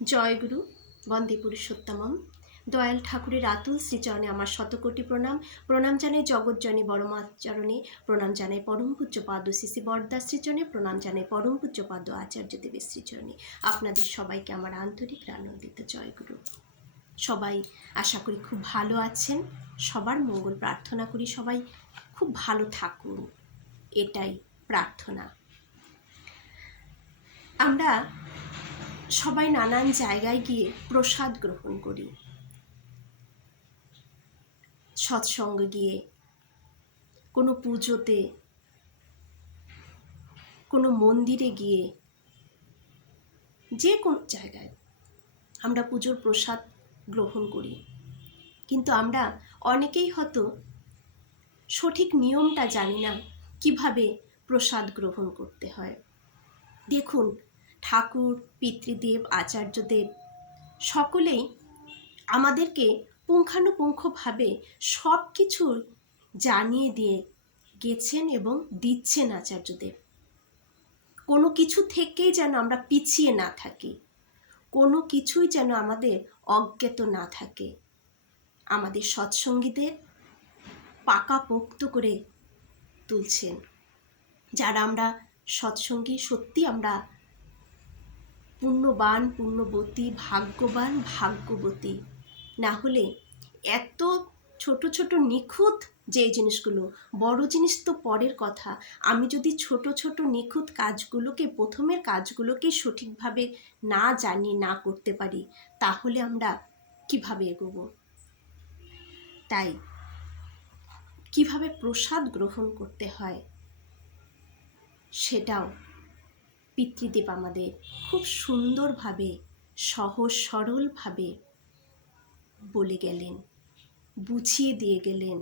জয়গুরু, বন্দে পুরুষোত্তমম। দয়াল ঠাকুরের আতুল শ্রীচরণে আমার শতকোটি প্রণাম। প্রণাম জানাই জগৎজনী বড়মা চরণে, প্রণাম জানাই পরম পূজ্যপাদ শ্রী বরদাস শ্রীচরণে, প্রণাম জানাই পরম পূজ্যপাদ আচার্য দেবের শ্রীচরণে। আপনাদের সবাইকে আমার আন্তরিক আনন্দিত জয়গুরু। সবাই আশা করি খুব ভালো আছেন। সবার মঙ্গল প্রার্থনা করি, সবাই খুব ভালো থাকুন, এটাই প্রার্থনা। আমরা সবাই নানান জায়গায় গিয়ে প্রসাদ গ্রহণ করি, সৎসঙ্গে গিয়ে, কোনো পুজোতে, কোনো মন্দিরে গিয়ে, যে কোনো জায়গায় আমরা পুজোর প্রসাদ গ্রহণ করি। কিন্তু আমরা অনেকেই হয়তো সঠিক নিয়মটা জানি না কিভাবে প্রসাদ গ্রহণ করতে হয়। দেখুন, ঠাকুর, পিতৃদেব, আচার্যদেব সকলেই আমাদেরকে পুঙ্খানুপুঙ্খভাবে সব কিছু জানিয়ে দিয়ে গেছেন এবং দিচ্ছেন আচার্যদেব। কোনো কিছু থেকেই যেন আমরা পিছিয়ে না থাকি, কোনো কিছুই যেন আমাদের অজ্ঞাত না থাকে। আমাদের সৎসঙ্গীদের পাকাপোক্ত করে তুলছেন। যারা আমরা সৎসঙ্গী, সত্যি আমরা পুণ্যবান, পুণ্যবতী, ভাগ্যবান, ভাগ্যবতী। না হলে এত ছোট ছোট নিখুঁত যে জিনিসগুলো, বড় জিনিস তো পরের কথা, আমি যদি ছোট ছোট নিখুঁত কাজগুলোকে, প্রথমের কাজগুলোকে সঠিকভাবে না জানি, না করতে পারি, তাহলে আমরা কিভাবে এগোবো? তাই কিভাবে প্রসাদ গ্রহণ করতে হয় সেটাও পিতৃদেব আমাদের খুব সুন্দরভাবে, সহজ সরলভাবে বলে গেলেন, বুঝিয়ে দিয়ে গেলেন,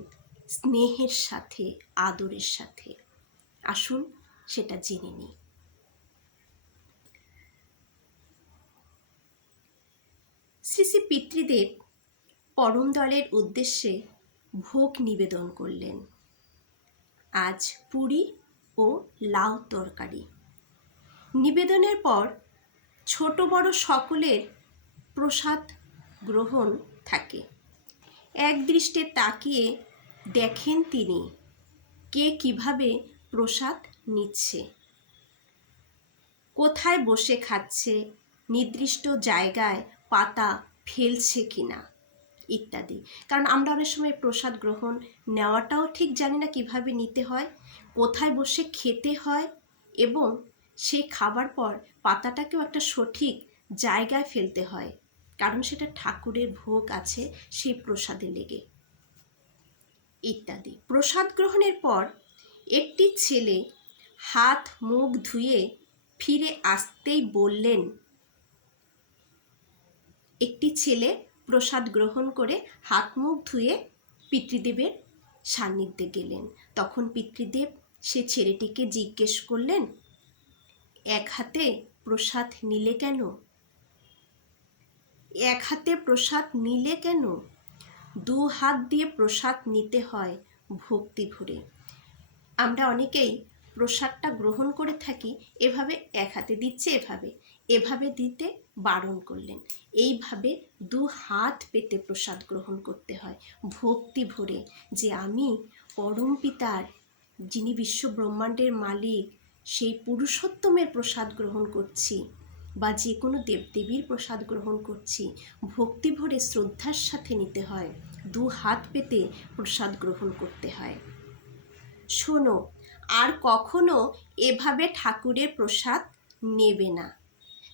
স্নেহের সাথে, আদরের সাথে। আসুন সেটা জেনে নিই। শ্রী শ্রী পিতৃদেব পরম দলের উদ্দেশ্যে ভোগ নিবেদন করলেন। আজ পুরি ও লাউ তরকারি নিবেদনের পর ছোট বড় সকলের প্রসাদ গ্রহণ থাকে। এক দৃষ্টে তাকিয়ে দেখেন তিনি কে কিভাবে প্রসাদ নিচ্ছে, কোথায় বসে খাচ্ছে, নির্দিষ্ট জায়গায় পাতা ফেলছে কিনা ইত্যাদি। কারণ আমরা অনেক সময় প্রসাদ গ্রহণ নেওয়াটাও ঠিক জানি না কিভাবে নিতে হয়, কোথায় বসে খেতে হয়, এবং সেই খাবার পর পাতাটাকেও একটা সঠিক জায়গায় ফেলতে হয়, কারণ সেটা ঠাকুরের ভোগ আছে সেই প্রসাদে লেগে ইত্যাদি। প্রসাদ গ্রহণের পর একটি ছেলে হাত মুখ ধুয়ে ফিরে আসতেই বললেন, একটি ছেলে প্রসাদ গ্রহণ করে হাত মুখ ধুয়ে পিতৃদেবের সান্নিধ্যে গেলেন। তখন পিতৃদেব সে ছেলেটিকে জিজ্ঞেস করলেন, এক হাতে প্রসাদ নিলে কেন? এক হাতে প্রসাদ নিলে কেন? দু হাত দিয়ে প্রসাদ নিতে হয় ভক্তি ভরে। আমরা অনেকেই প্রসাদটা গ্রহণ করে থাকি এভাবে, এক হাতে দিচ্ছে, এভাবে দিতে বারণ করলেন। এইভাবে দু হাত পেতে প্রসাদ গ্রহণ করতে হয় ভক্তি ভরে, যে আমি পরম পিতার, যিনি বিশ্ব ব্রহ্মাণ্ডের মালিক, সেই পুরুষোত্তমের প্রসাদ গ্রহণ করছি, বা যে কোনো দেবদেবীর প্রসাদ গ্রহণ করছি, ভক্তি ভরে শ্রদ্ধার সাথে নিতে হয়, দু হাত পেতে প্রসাদ গ্রহণ করতে হয়। শোনো, আর কখনো এভাবে ঠাকুরের প্রসাদ নেবে না।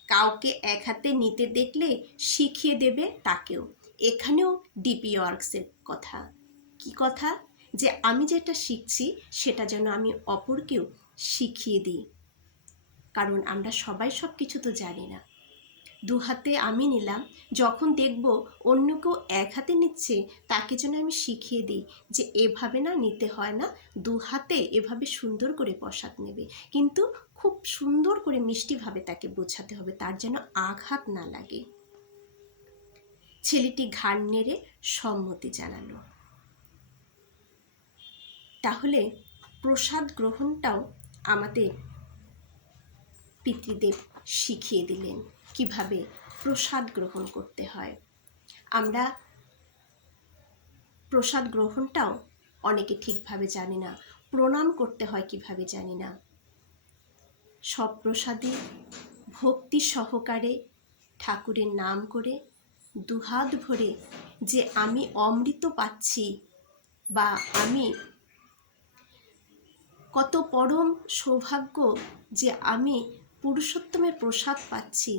কাউকে এক হাতে নিতে দেখলে শিখিয়ে দেবে তাকেও। এখানেও ডিপি ওয়ার্কসের কথা। কি কথা? যে আমি যেটা শিখছি সেটা যেন আমি অপরকেও শিখিয়ে দিই, কারণ আমরা সবাই সব কিছু তো জানি না। দু হাতে আমি নিলাম, যখন দেখব অন্য কেউ এক হাতে নিচ্ছে, তাকে যেন আমি শিখিয়ে দিই যে এভাবে না, নিতে হয় না, দু হাতে এভাবে সুন্দর করে প্রসাদ নেবে, কিন্তু খুব সুন্দর করে মিষ্টিভাবে তাকে বোঝাতে হবে, তার যেন আঘাত না লাগে। ছেলেটি ঘাড় নেড়ে সম্মতি জানালো। তাহলে প্রসাদ গ্রহণটাও আমাদের পিতৃদেব শিখিয়ে দিলেন, কিভাবে প্রসাদ গ্রহণ করতে হয়। আমরা প্রসাদ গ্রহণটাও অনেকে ঠিকভাবে জানি না, প্রণাম করতে হয় কিভাবে জানি না। সব প্রসাদে ভক্তি সহকারে ঠাকুরের নাম করে দুহাত ভরে যে আমি অমৃত পাচ্ছি বা আমি কত পরম সৌভাগ্য যে আমি পুরুষোত্তমের প্রসাদ পাচ্ছি,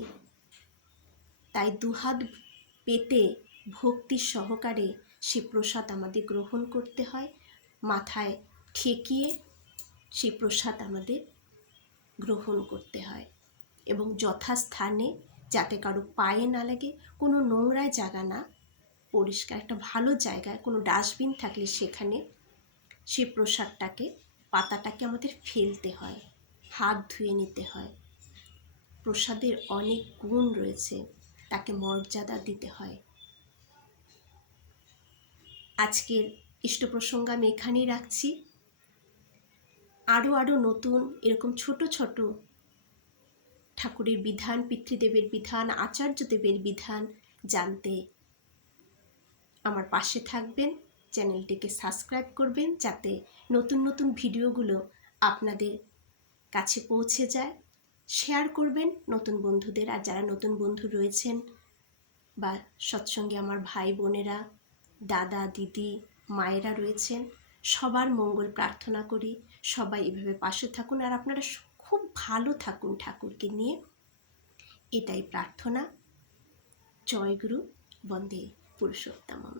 তাই দুহাত পেতে ভক্তি সহকারে সে প্রসাদ আমাদের গ্রহণ করতে হয়। মাথায় ঠেকিয়ে সেই প্রসাদ আমাদের গ্রহণ করতে হয় এবং যথাস্থানে, যাতে কারো পায়ে না লাগে, কোনো নোংরা জায়গা না, পরিষ্কার একটা ভালো জায়গায় কোনো ডাস্টবিন থাকলে সেখানে সেই প্রসাদটাকে, পাতাটাকে আমাদের ফেলতে হয়, হাত ধুয়ে নিতে হয়। প্রসাদের অনেক গুণ রয়েছে, তাকে মর্যাদা দিতে হয়। আজকের ইষ্ট প্রসঙ্গ আমি এখানেই রাখছি। আরও নতুন এরকম ছোট ছোট ঠাকুরের বিধান, পিতৃদেবের বিধান, আচার্যদেবের বিধান জানতে আমার পাশে থাকবেন, চ্যানেলটিকে সাবস্ক্রাইব করবেন, যাতে নতুন নতুন ভিডিওগুলো আপনাদের কাছে পৌঁছে যায়। শেয়ার করবেন নতুন বন্ধুদের, আর যারা নতুন বন্ধু রয়েছেন বা সৎসঙ্গে আমার ভাই বোনেরা, দাদা দিদি মায়েরা রয়েছেন, সবার মঙ্গল প্রার্থনা করি। সবাই এভাবে পাশে থাকুন আর আপনারা খুব ভালো থাকুন ঠাকুরকে নিয়ে, এটাই প্রার্থনা। জয় গুরু, বন্দে পুরুষোত্তমম।